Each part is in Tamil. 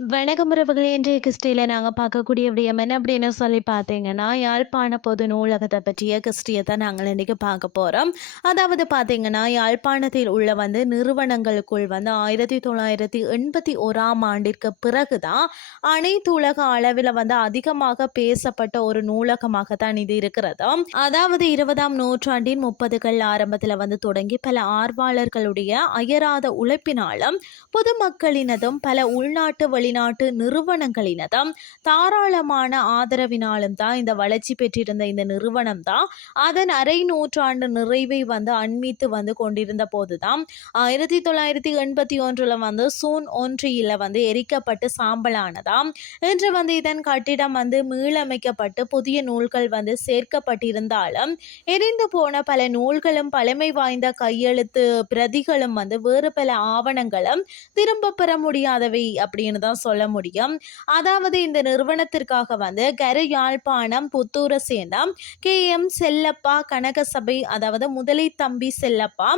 வணக்கம் உறவுகளே இன்றைய கிறிஸ்டியில் நாங்கள் பார்க்கக்கூடிய விடயம் என்ன அப்படின்னு சொல்லி பார்த்தீங்கன்னா யாழ்ப்பாண பொது நூலகத்தை பற்றிய கிறிஸ்டியை தான் நாங்கள் இன்றைக்கி பார்க்க போகிறோம் அதாவது பார்த்தீங்கன்னா யாழ்ப்பாணத்தில் உள்ள வந்து நிறுவனங்களுக்குள் வந்து ஆயிரத்தி தொள்ளாயிரத்தி எண்பத்தி ஓராம் ஆண்டிற்கு பிறகு தான் அனைத்து உலக அளவில் வந்து அதிகமாக பேசப்பட்ட ஒரு நூலகமாக தான் இது இருக்கிறது. அதாவது இருபதாம் நூற்றாண்டின் முப்பதுகள் ஆரம்பத்தில் வந்து தொடங்கி பல ஆர்வலர்களுடைய அயராத உழைப்பினாலும் பொதுமக்களினதும் பல உள்நாட்டு வழி வெளிநாட்டு நிறுவனங்களினதும் தாராளமான ஆதரவினாலும் தான் இந்த வளர்ச்சி பெற்றிருந்த இந்த நிறுவனம் தான் அதன் அரை நூற்றாண்டு நிறைவை வந்து அண்மித்து வந்து கொண்டிருந்த போதுதான். ஆயிரத்தி தொள்ளாயிரத்தி எண்பத்தி ஒன்றில் வந்து சூன் ஒன்றியில் வந்து எரிக்கப்பட்டு சாம்பலானதாம். இன்று வந்து இதன் கட்டிடம் வந்து மீளமைக்கப்பட்டு புதிய நூல்கள் வந்து சேர்க்கப்பட்டிருந்தாலும் எரிந்து போன பல நூல்களும் பழமை வாய்ந்த கையெழுத்து பிரதிகளும் வந்து வேறு பல ஆவணங்களும் திரும்ப பெற முடியாதவை அப்படின்னு தான் சொல்ல முடியும். அதாவது இந்த நிறுவனத்திற்காக வந்து கரு யாழ்ப்பாணம் புத்தூரை சேர்ந்த கே. எம். செல்லப்பா கனகசபை அதாவது முதலை தம்பி செல்லப்பா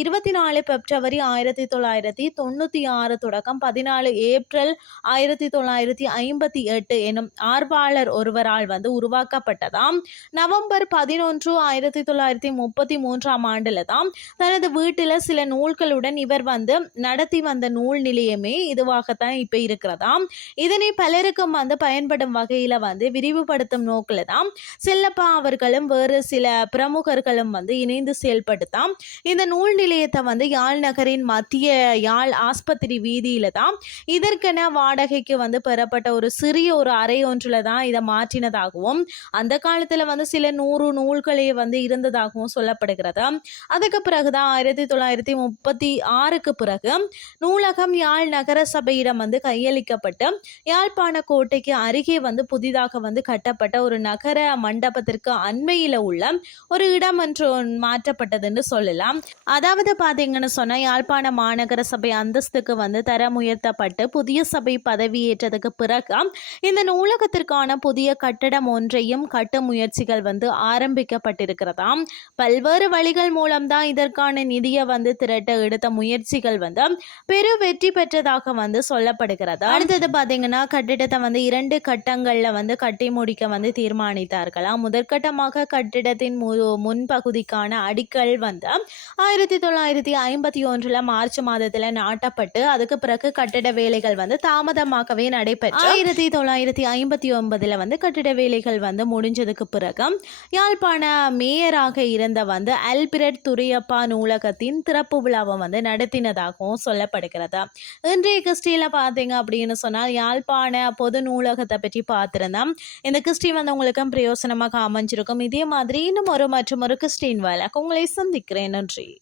இருபத்தி நாலு பிப்ரவரி ஆயிரத்தி தொள்ளாயிரத்தி தொண்ணூற்றி ஆறு தொடக்கம் பதினாலு ஏப்ரல் ஆயிரத்தி தொள்ளாயிரத்தி ஐம்பத்தி எட்டு எனும் ஆர்வலர் ஒருவரால் வந்து உருவாக்கப்பட்டதாம் நவம்பர் பதினொன்று ஆயிரத்தி தொள்ளாயிரத்தி முப்பத்தி மூன்றாம் ஆண்டுல தான் தனது வீட்டில் சில நூல்களுடன் இவர் வந்து நடத்தி வந்த நூல் நிலையமே இதுவாகத்தான் இப்போ இருக்கிறதாம். இதனை பலருக்கும் வந்து பயன்படும் வகையில் வந்து விரிவுபடுத்தும் நோக்கில் தான் செல்லப்பா அவர்களும் வேறு சில பிரமுகர்களும் வந்து இணைந்து செயல்படுத்தாம் இந்த நூல் நிலையத்தை வந்து யாழ் நகரின் மத்திய யாழ் ஆஸ்பத்திரி வீதியில தான் இதற்கென வாடகைக்கு வந்து பெறப்பட்ட ஒரு சிறிய ஒரு அறை ஒன்றில் தான் இதை மாற்றினதாகவும் அந்த காலத்தில் வந்து சில நூறு நூல்களே வந்து இருந்ததாகவும் சொல்லப்படுகிறது. அதுக்கு பிறகுதான் ஆயிரத்தி தொள்ளாயிரத்தி முப்பத்தி ஆறுக்கு பிறகு நூலகம் யாழ் நகர சபையிடம் வந்து கையளிக்கப்பட்டு யாழ்ப்பாண கோட்டைக்கு அருகே வந்து புதிதாக வந்து கட்டப்பட்ட ஒரு நகர மண்டபத்திற்கு அண்மையில் உள்ள ஒரு இடம் என்று மாற்றப்பட்டதுன்னு சொல்லலாம். அதாவது பார்த்தீங்கன்னு சொன்னால் யாழ்ப்பாண மாநகர சபை அந்தஸ்துக்கு வந்து தரம் உயர்த்தப்பட்டு புதிய சபை பதவியேற்றதுக்கு பிறகு இந்த நூலகத்திற்கான புதிய கட்டடம் ஒன்றையும் கட்ட முயற்சிகள் வந்து ஆரம்பிக்கப்பட்டிருக்கிறதாம். பல்வேறு வழிகள் மூலம்தான் இதற்கான நிதியை வந்து திரட்ட எடுத்த முயற்சிகள் வந்து பெரு வெற்றி பெற்றதாக வந்து சொல்லப்படுகிறது. அடுத்தது பார்த்தீங்கன்னா கட்டிடத்தை வந்து இரண்டு கட்டங்களில் வந்து கட்டி முடிக்க வந்து தீர்மானித்தார்களாம் முதற்கட்டமாக கட்டிடத்தின் மு முன்பகுதிக்கான அடிக்கல் வந்து ஆயிரத்தி தொள்ளாயிரத்தி ஐம்பத்தி ஒன்றில் மார்ச் மாதத்தில் நாட்டப்பட்டு அதுக்கு பிறகு கட்டிட வேலைகள் வந்து தாமதமாகவே நடைபெற்று ஆயிரத்தி தொள்ளாயிரத்தி ஐம்பத்தி ஒன்பதில் வந்து கட்டிட வேலைகள் வந்து முடிஞ்சதுக்கு பிறகு யாழ்ப்பாண மேயராக இருந்த வந்து அல்பிரட் துரியப்பா நூலகத்தின் திறப்பு விழாவை வந்து நடத்தினதாகவும் சொல்லப்படுகிறது. இன்றைய கிறிஸ்டியில் பார்த்தீங்க அப்படின்னு சொன்னால் யாழ்ப்பாண பொது நூலகத்தை பற்றி பார்த்துருந்தோம். இந்த கிறிஸ்டின் வந்து உங்களுக்கும் பிரயோசனமாக அமைஞ்சிருக்கும். இதே மாதிரி இன்னும் ஒரு மற்றும் ஒரு கிறிஸ்டின் வேலை உங்களை சந்திக்கிறேன். நன்றி.